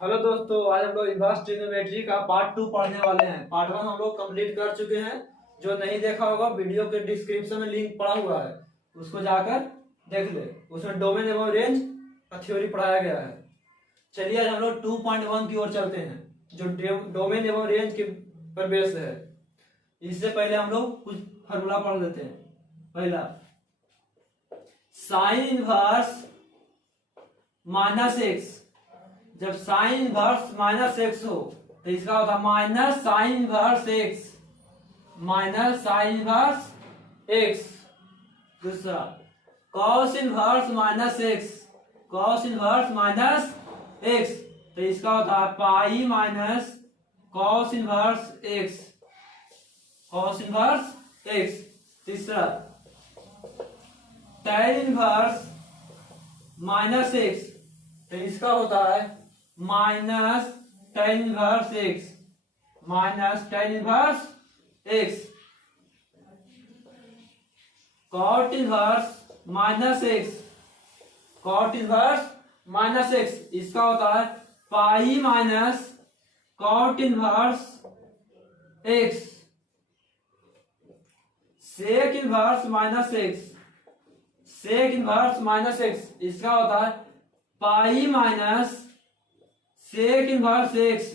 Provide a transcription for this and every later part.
Hello दोस्तों, आज हम लोग इनवर्स ट्रिग्नोमेट्री का पार्ट 2 पढ़ने वाले हैं। पार्ट 1 हम लोग कंप्लीट कर चुके हैं। जो नहीं देखा होगा, वीडियो के डिस्क्रिप्शन में लिंक पड़ा हुआ है, उसको जाकर देख ले। उसमें डोमेन एवं रेंज का थ्योरी पढ़ाया गया है। चलिए आज हम लोग 2.1 की ओर चलते हैं, जो डोमेन एवं रेंज के पर बेस है। इससे पहले हम लोग कुछ फार्मूला पढ़ लेते हैं। पहला, साइन इनवर्स माइनस एक्स। जब साइन इनवर्स माइनस एक्स हो तो इसका होता है minus sine inverse x, minus sine inverse x. दूसरा, cos inverse minus x, cos inverse minus x, तो इसका होता है pi minus cos inverse x, cos inverse x. तीसरा, tan इनवर्स माइनस एक्स, तो इसका होता है minus tan inverse x, minus tan inverse x. cot inverse minus x, cot inverse minus x, इसका होता है pi minus cot inverse x. sec inverse minus x, sec inverse minus x, इसका होता है pi minus sec inverse x,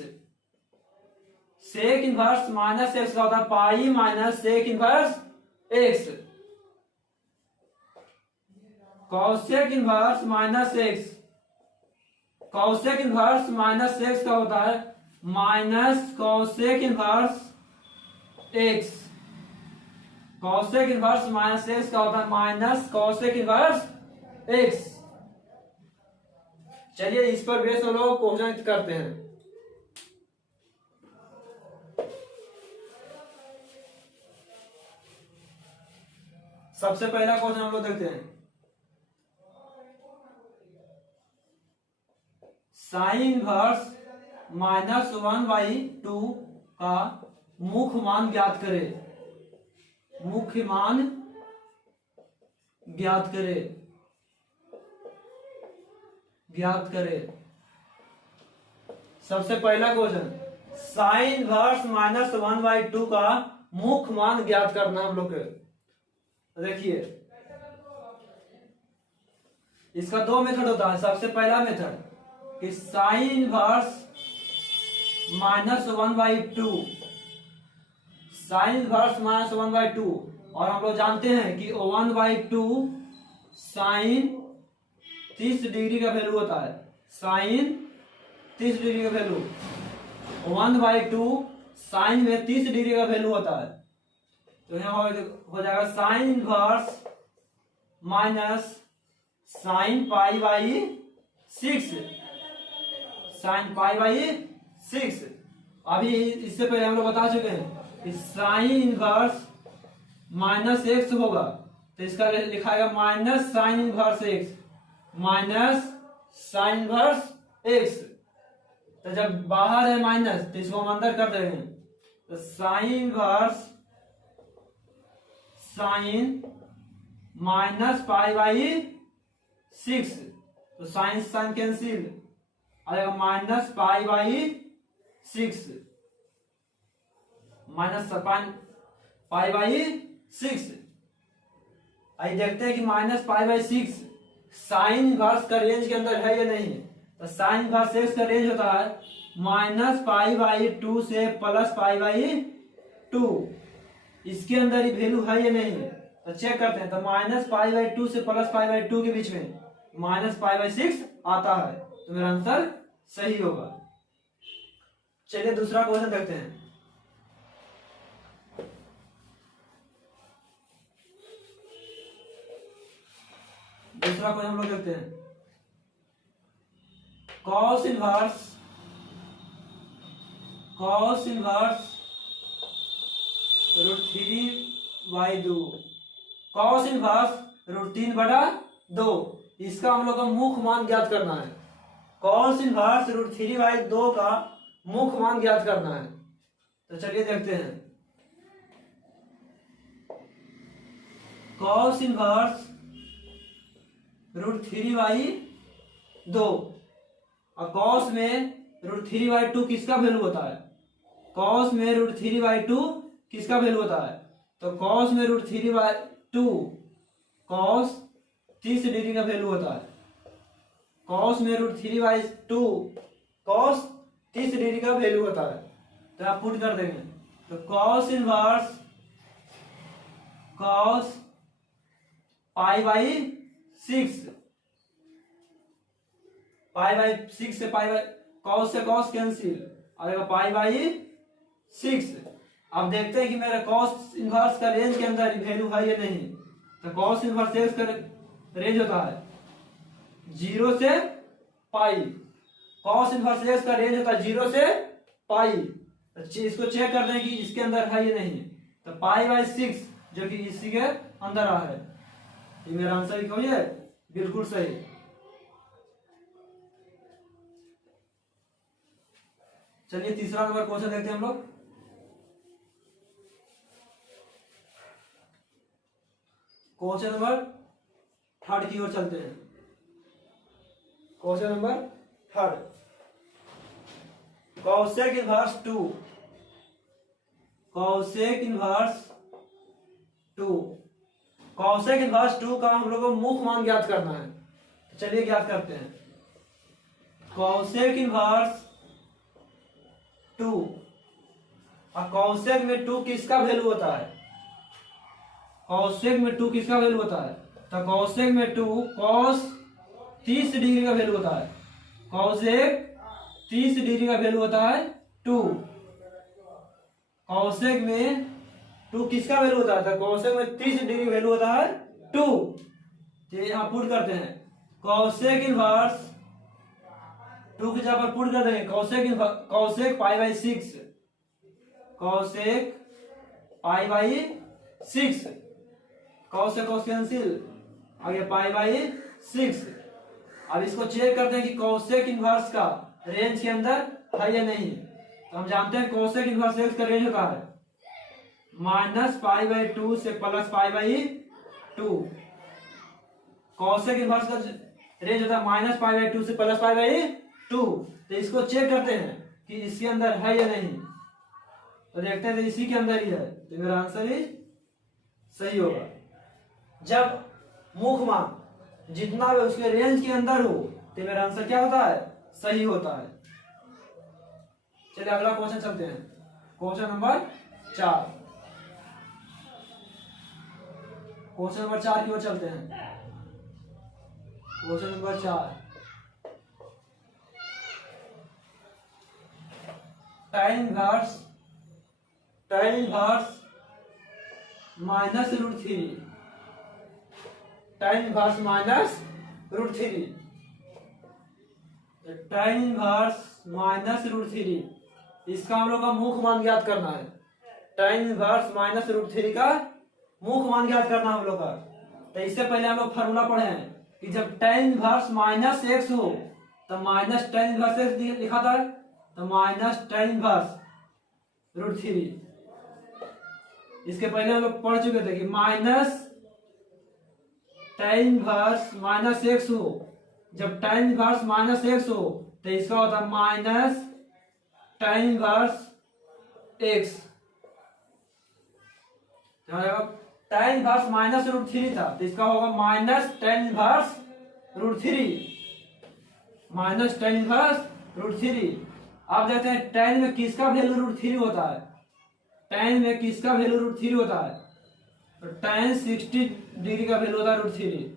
sec inverse minus x का होता है pi minus sec inverse x. cosec inverse minus x, cosec inverse minus x का होता है minus cosec inverse x, cosec inverse minus x का होता है माइनस cosec इनवर्स एक्स। चलिए इस पर बेस हम लोग क्वेश्चन करते हैं। सबसे पहला क्वेश्चन हम लोग देखते हैं। साइन इनवर्स माइनस 1/2 का मुख्य मान ज्ञात करे, मुख्य मान ज्ञात करे, ज्ञात करे। सबसे पहला क्वेश्चन, साइन इनवर्स माइनस 1/2 का मुख्य मान ज्ञात करना हम लोग को। देखिए इसका दो मेथड होता है। सबसे पहला मेथड कि sign inverse minus 1/2, sign inverse minus 1/2, और हम लोग जानते हैं कि 1/2 साइन 30 डिग्री का वैल्यू होता है, साइन 30 डिग्री का वैल्यू, 1/2 साइन में 30 डिग्री का वैल्यू होता है। तो यहाँ हो जाएगा sine inverse minus sine π/6, sine π/6। अभी इससे पहले हम लोग बता चुके हैं कि साइन इनवर्स माइनस एक्स होगा तो इसका लिखाएगा minus sine inverse x, minus sine inverse x. तो जब बाहर है माइनस तो इसको हम अंदर कर देंगे, तो साइन इनवर्स साइन माइनस π/6, तो साइन साइन कैंसिल आएगा माइनस π/6, माइनस π/6। आइए देखते हैं कि माइनस π/6 साइन इनवर्स का रेंज के अंदर है या नहीं। तो साइन इनवर्स एक्स का रेंज होता है माइनस π/2 से प्लस π/2। इसके अंदर ही वैल्यू है या नहीं, तो चेक करते हैं। तो माइनस π/2 से प्लस π/2 के बीच में माइनस π/6 आता है, तो मेरा आंसर सही होगा। चलिए दूसरा क्वेश्चन देखते हैं। दूसरा क्वेश्चन हम लोग देखते हैं। cos inverse, cos inverse √3/2, cos inverse √3/2, इसका हम लोग को मुख्य मान ज्ञात करना है। cos इनवर्स √3/2 का मुख्य मान ज्ञात करना है। तो चलिए देखते हैं। cos इनवर्स √3/2 और cos में √3/2 किसका वैल्यू होता है? कॉस में √3/2 किसका वैल्यू होता है? तो कॉस में √3/2 कॉस 30 डिग्री का वैल्यू होता है। कॉस में √3/2 कॉस 30 डिग्री का वैल्यू होता है। तो आप पुट कर देंगे, तो कॉस इनवर्स कॉस π/6, π/6 से कॉस से कॉस कैंसिल आएगा π/6। अब देखते हैं कि मेरा कॉस इनवर्स का रेंज के अंदर वैल्यू है या नहीं। तो कॉस इनवर्स एक्स का रेंज होता है 0 से पाई। कॉस इनवर्स एक्स का रेंज होता है 0 से पाई। तो इसको चेक कर दें कि इसके अंदर है या नहीं। तो π/6 जो कि इसी के अंदर आ है। ये मेरा आंसर क्यों है? बिल्कुल सही। चलिए तीसरा नंबर क्वेश्चन देखते हैं हम लोग। क्वेश्चन नंबर 3 की ओर चलते हैं। Question number 3, cosec inverse 2, cosec inverse 2, cosec inverse 2 का हम लोग को मुख्य मान ज्ञात करना है। चलिए ज्ञात करते हैं। कॉसेक इनवर्स 2 और कॉसेक में 2 किसका वैल्यू होता है? कॉसेक में 2 किसका वैल्यू होता है? तो कॉसेक में 2 कॉस 30 डिग्री का वैल्यू होता है। कॉसेक 30 डिग्री का वैल्यू होता है 2। कॉसेक में 2 किसका वैल्यू होता है? तो कॉसेक में 30 डिग्री का वैल्यू होता है 2। तो यहाँ पुट करते हैं, कॉसेक इनवर्स 2 की जगह पर पुट कर देंगे कॉसेक π/6, कॉसेक π/6, कॉस से कॉस कैंसिल आगे π/6। अब इसको चेक करते हैं कि कॉसेक इनवर्स का रेंज के अंदर है या नहीं। तो हम जानते हैं कॉसेक इनवर्स एक्स का रेंज होता है -π/2 से +π/2। कॉसेक इनवर्स का रेंज होता है -π/2 से +π/2। तो इसको चेक करते हैं कि इसके अंदर है या नहीं। तो देखते हैं तो इसी के अंदर ही है। तो मेरा आंसर ही सही होगा। जब मुख्य मान जितना भी उसके रेंज के अंदर हो तो मेरा आंसर क्या होता है? सही होता है। चलिए अगला क्वेश्चन चलते हैं। क्वेश्चन नंबर 4, क्वेश्चन नंबर 4 की ओर चलते हैं। Question number 4, tan inverse -√3, tan inverse -√3, tan inverse -√3 इसका हम लोग का मुख्य मान ज्ञात करना है। tan इनवर्स -√3 का मुख्य मान ज्ञात करना हम लोग का। तो इससे पहले हम लोग फार्मूला पढ़े हैं कि जब tan इनवर्स -x हो तो -tan इनवर्स x लिखा था। तो -tan इनवर्स √3। इसके पहले हम लोग पढ़ चुके थे कि tan इनवर्स -x हो, जब tan इनवर्स -x हो तो इसका होता है tan inverse x। tan inverse -√3 था तो इसका होगा tan इनवर्स √3, tan इनवर्स √3। अब देखते हैं tan में किसका वैल्यू √3 होता है। tan में किसका वैल्यू √3 होता है? तो tan 60 डिग्री का वैल्यू होता है √3।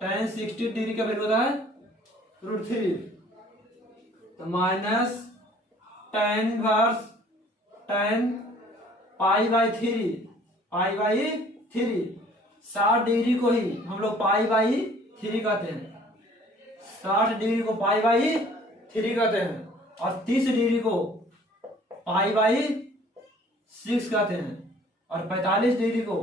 tan 60 डिग्री का वैल्यू होता है √3। तो tan इनवर्स tan π/3 60 डिग्री को ही हम लोग π/3 कहते हैं। 60 डिग्री को π/3 कहते हैं और 30 डिग्री को π/6 कहते हैं और 45 डिग्री को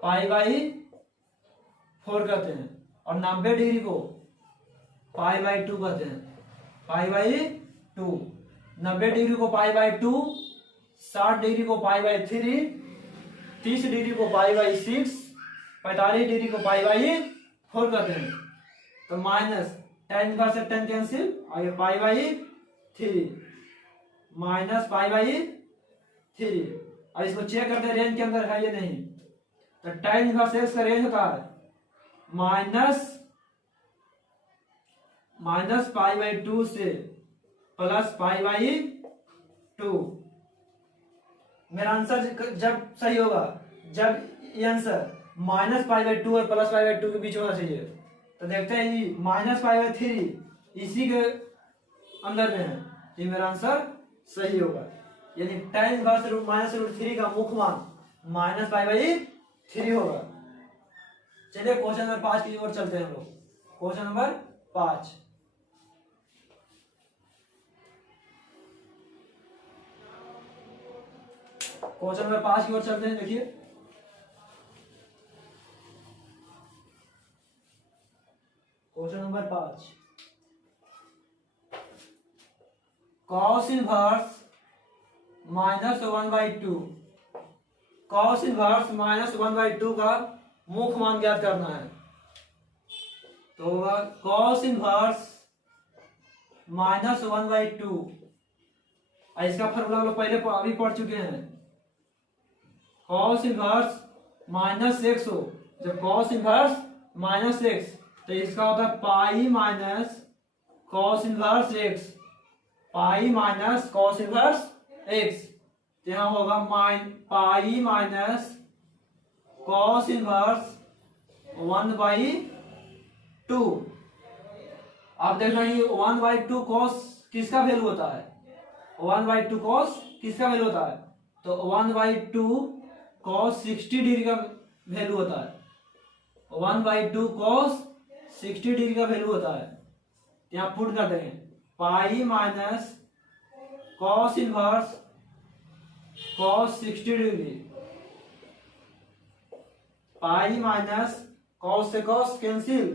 π/4 कहते हैं और 90 डिग्री को π/2 कहते हैं। π/2 90 डिग्री को π/2, 60 डिग्री को π/3, 30 डिग्री को π/6, 45 डिग्री को π/4 कहते हैं। तो tan इनवर्स से tan कैंसिल आगे 3 माइनस पाई बाई 3। अब इसको चेक करते हैं रेंज के अंदर है या नहीं। तो tan इनवर्स x का रेंज होता है माइनस पाई बाई 2 से प्लस पाई बाई 2। मेरा आंसर जब सही होगा जब ये आंसर माइनस पाई बाई 2 और प्लस पाई बाई 2 के बीच होना चाहिए। तो देखते हैं ये माइनस पाई बाई 3 इसी के अंदर में है, ये मेरा आंसर सही होगा। यानी tan इनवर्स माइनस रूट 3 का मुख्य मान माइनस पाई बाई 3 होगा। चलिए क्वेश्चन नंबर 5 की ओर चलते हैं हम लोग। क्वेश्चन नंबर 5, क्वेश्चन नंबर 5 की ओर चलते हैं। देखिए question number 5, cos inverse minus 1/2, cos inverse minus 1/2 का मुख्य मान ज्ञात करना है। तो cos इनवर्स माइनस 1/2, इसका फॉर्मूला हम लोग पहले अभी पढ़ चुके हैं। cos इनवर्स माइनस एक्स हो, जब cos इनवर्स माइनस एक्स तो इसका होता है pi minus cos inverse x, pi minus cos inverse x. यहाँ होगा पाई माइनस cos इनवर्स 1/2। आप देखना ये 1/2 cos किसका वैल्यू होता है, 1/2 cos किसका वैल्यू होता है। तो 1/2 cos 60 डिग्री का वैल्यू होता है, 1/2 cos 60 डिग्री का वैल्यू होता है। यहाँ पुट कर देंगे pi minus cos inverse cos 60 degree, pi minus cos से cos कैंसिल,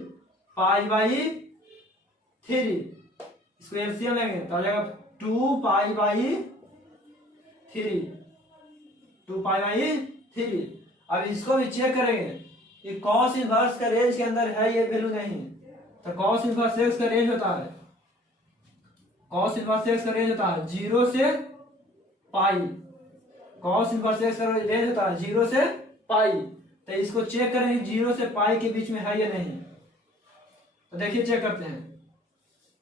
पाई बाई 3, इसको एलसीएम लेंगे तो आ जाएगा 2 पाई बाई 3, 2 पाई बाई 3। अब इसको भी चेक करेंगे कि cos इनवर्स का रेंज के अंदर है ये वैल्यू नहीं। तो cos इनवर्स एक्स का रेंज होता है, cos इनवर्स एक्स का रेंज होता है 0 से पाई, cos इनवर्स एक्स का रेंज होता है 0 से पाई। तो इसको चेक करेंगे 0 से पाई के बीच में है या नहीं। तो देखिए चेक करते हैं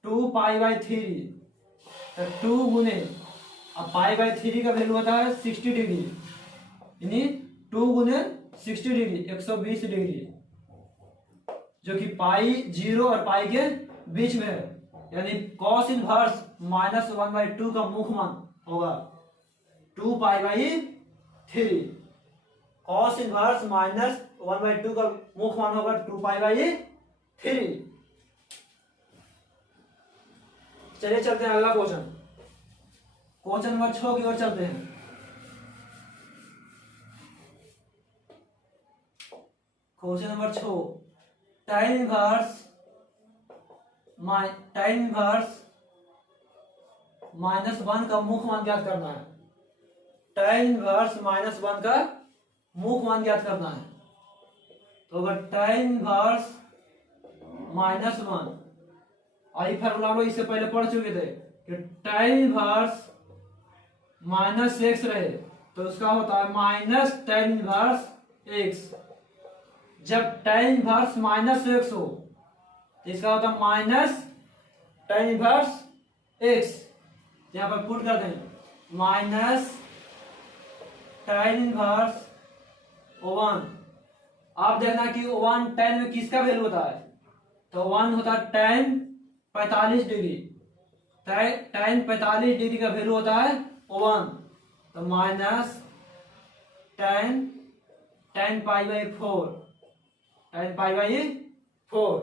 2 पाई बाई 3, तो 2 गुने अब पाई बाई 3 का वैल्यू होता है 60 डिग्री, यानी 2 गुने 60 डिग्री 120 डिग्री, जो कि पाई 0 और पाई के बीच में है। यानी cos इनवर्स माइनस 1/2 का मुख्य मान होगा 2 pi by 3। cos inverse minus 1/2 का मुख्य मान होगा 2 पाई बाई 3। चलिए चलते हैं अगला क्वेश्चन, क्वेश्चन नंबर 6 की ओर चलते हैं। Question number 6, tan inverse minus 1 का मुख्य मान ज्ञात करना है। tan इनवर्स माइनस 1 का मुख्य मान ज्ञात करना है। तो अगर tan इनवर्स माइनस 1, आई फार्मूला हम लोग इससे पहले पढ़ चुके थे कि tan इनवर्स माइनस एक्स रहे तो उसका होता है माइनस tan इनवर्स एक्स। जब tan इनवर्स माइनस एक्स हो तो इसका होता है माइनस tan इनवर्स एक्स। यहाँ पर पुट कर दें माइनस tan इनवर्स 1। आप देखना कि 1 tan में किसका वैल्यू होता है। तो 1 होता है tan 45 डिग्री, tan 45 डिग्री का वैल्यू होता है 1। तो minus tan pi by 4, tan pi by 4,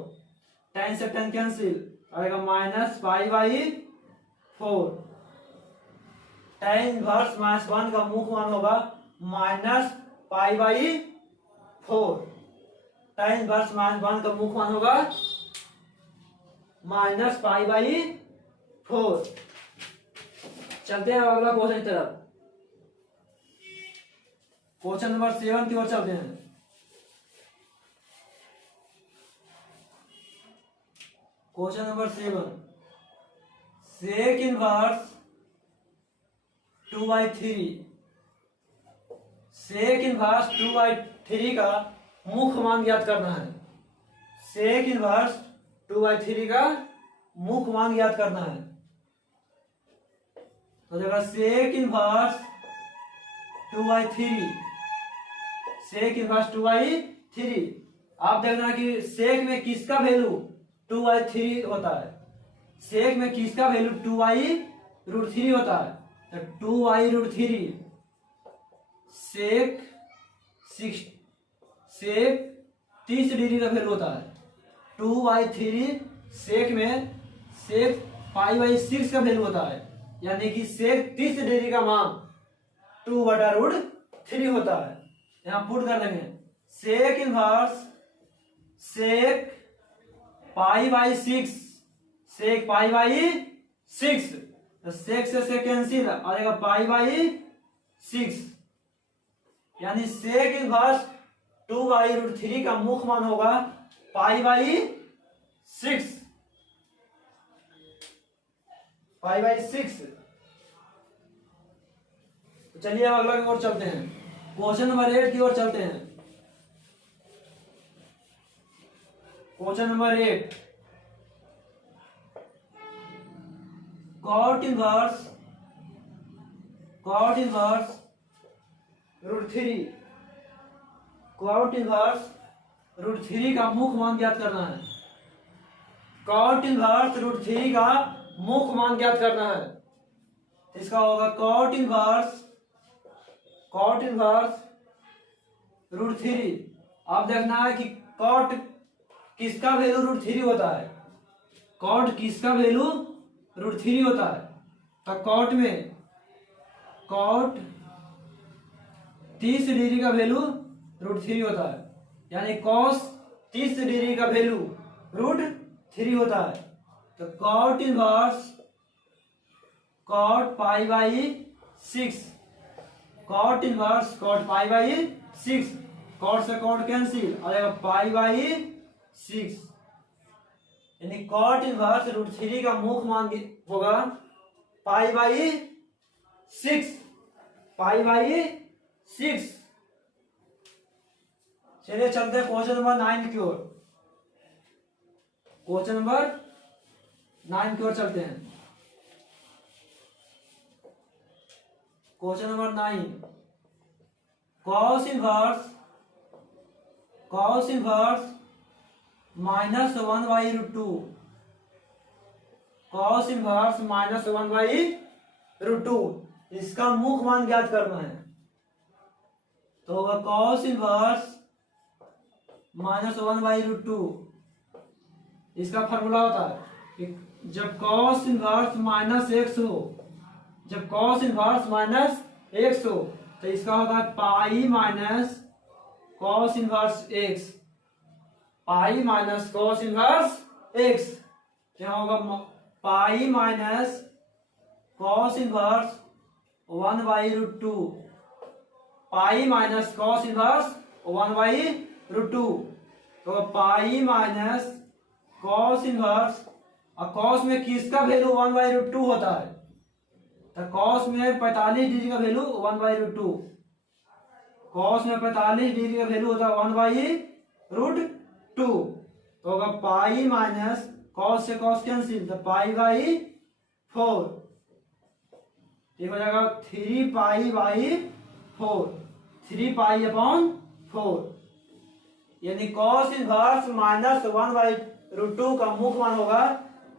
tan से tan कैंसिल आएगा minus pi by 4। tan inverse minus 1 का मुख्य मान होगा minus pi by 4। tan inverse minus 1 का मुख्य मान होगा माइनस पाई बाई 4। चलते हैं अगला क्वेश्चन की तरफ। क्वेश्चन नंबर 7 की ओर चलते हैं। Question number 7, sec inverse 2/3, sec inverse 2/3 का मुख्य मान ज्ञात करना है। सेक इनवर्स 2/3 का मुख्य मान ज्ञात करना है। तो देखा सेक इनवर्स 2/3, सेक इनवर्स 2/3। आप देखना कि सेक में किसका वैल्यू 2/3 होता है। सेक में किसका वैल्यू 2/√3 होता है। तो 2/√3 सेक 30 डिग्री का वैल्यू होता है। 2/3 सेक में सेक π/6 का वैल्यू होता है, यानी कि सेक 30 डिग्री का मान 2/√3 होता है। यहां पुट कर लेंगे सेक इनवर्स सेक π/6, सेक π/6, तो सेक से सेक कैंसिल आ जाएगा π/6, यानी सेक इनवर्स 2/√3 का मुख्य मान होगा π/6, π/6। चलिए अब अगला की ओर चलते हैं, क्वेश्चन नंबर 8 की ओर चलते हैं। Question number 8, cot inverse √3, cot inverse √3 का मुख्य मान ज्ञात करना है। cot इनवर्स √3 का मुख्य मान ज्ञात करना है। इसका होगा cot इनवर्स √3। आप देखना है कि cot किसका वैल्यू √3 होता है। cot किसका वैल्यू √3 होता है। तो cot में cot 30 डिग्री का वैल्यू √3 होता है, यानी cos 30 डिग्री का वैल्यू √3 होता है। तो cot inverse cot π/6, cot inverse cot π/6, cot से cot कैंसिल आ जाएगा π/6, यानी cot इनवर्स √3 का मुख्य मान होगा π/6, π/6। चलिए चलते हैं क्वेश्चन नंबर 9 की ओर। क्वेश्चन नंबर 9 की ओर चलते हैं। Question number 9, cos inverse -1/√2, cos inverse -1/√2, इसका मुख्य मान ज्ञात करना है। तो होगा cos इनवर्स -1/√2, इसका फॉर्मूला होता है कि जब cos इनवर्स -x हो, जब cos इनवर्स -x हो तो इसका होगा pi minus cos inverse x, pi minus cos inverse x। क्या होगा pi minus cos inverse 1/√2, pi minus cos inverse 1/√2। तो पाई माइनस cos इनवर्स, और cos में किसका वैल्यू 1/√2 होता है। तो cos में 45 डिग्री का वैल्यू 1/√2, cos में 45 डिग्री का वैल्यू होता है 1/√2। तो होगा पाई माइनस cos से cos कैंसिल, तो π/4, ये हो जाएगा 3π/4, 3π/4, यानी cos इनवर्स -1/√2 का मुख्य मान होगा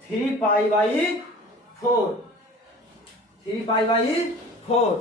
3π/4, 3π/4।